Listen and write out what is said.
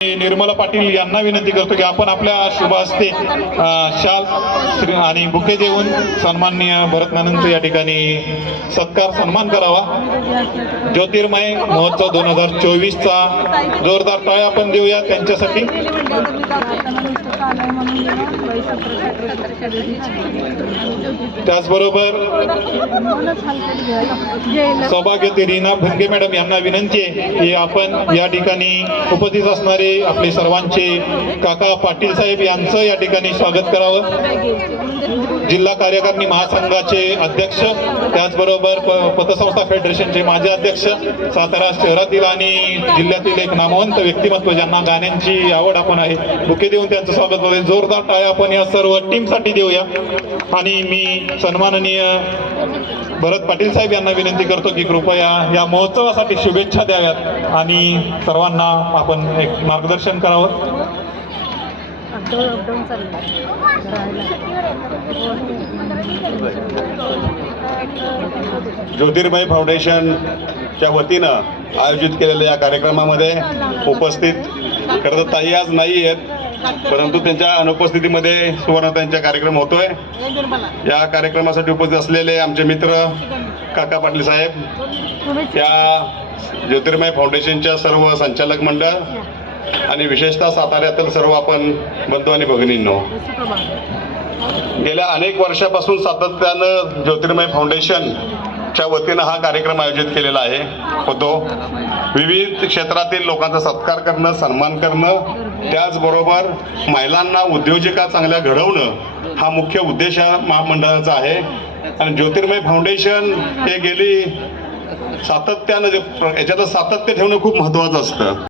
निर्मला पाटील यांना विनंती करतो की आपण आपल्या शुभ हस्ते शाल आणि बुके देऊन सन्माननीय भरत नानांचं या ठिकाणी सत्कार सन्मान करावा। ज्योतिर्मय महोत्सव 2024 चा जोरदार टाळ्या आपण देऊया त्यांच्यासाठी। त्याचबरोबर सौभाग्यवती रीना भंगे मॅडम यांना विनंती आहे की आपण या ठिकाणी उपस्थित असणारे आपले सर्वांचे काका पाटील साहेब यांचं या ठिकाणी स्वागत करावं। जिल्हा कार्यकारिणी महासंघाचे अध्यक्ष, त्याचबरोबर पतसंस्था फेडरेशनचे माजी अध्यक्ष, सातारा शहरातील आणि जिल्ह्यातील एक नामवंत व्यक्तिमत्व ज्यांना गाण्यांची आवड आपण आहे, बुके देऊन त्यांचं स्वागत करूया। जोरदार टाळ्या आपण या सर्व टीमसाठी देऊया। आणि मी सन्माननीय भरत पाटील साहेब यांना विनंती करतो की कृपया या महोत्सवासाठी शुभेच्छा द्याव्यात आणि सर्वांना आपण एक मार्गदर्शन करावं। ज्योतिर्मय फाउंडेशनच्या वतीनं आयोजित केलेल्या या कार्यक्रमामध्ये उपस्थित खरं तर ताई आज नाही आहेत, परंतु त्यांच्या अनुपस्थितीमध्ये सुवर्णताईंचा कार्यक्रम होतोय। या कार्यक्रमासाठी उपस्थित असलेले आमचे मित्र काका पाटील साहेब, या ज्योतिर्मय फाउंडेशनच्या सर्व संचालक मंडळ आणि विशेषतः साताऱ्यातील सर्व आपण बंधू आणि भगिनींनो, गेल्या अनेक वर्षापासून सातत्यानं ज्योतिर्मय फाउंडेशनच्या वतीनं हा कार्यक्रम आयोजित केलेला होतो। विविध क्षेत्रातील लोकांचा सत्कार करणं, सन्मान करणं, त्याचबरोबर महिलांना उद्योजिका चांगल्या घडवणं हा मुख्य उद्देश महामंडळाचा आहे। आणि ज्योतिर्मय फाउंडेशन हे गेली सातत्यानं याच्यात सातत्य ठेवणं खूप महत्त्वाचं असतं।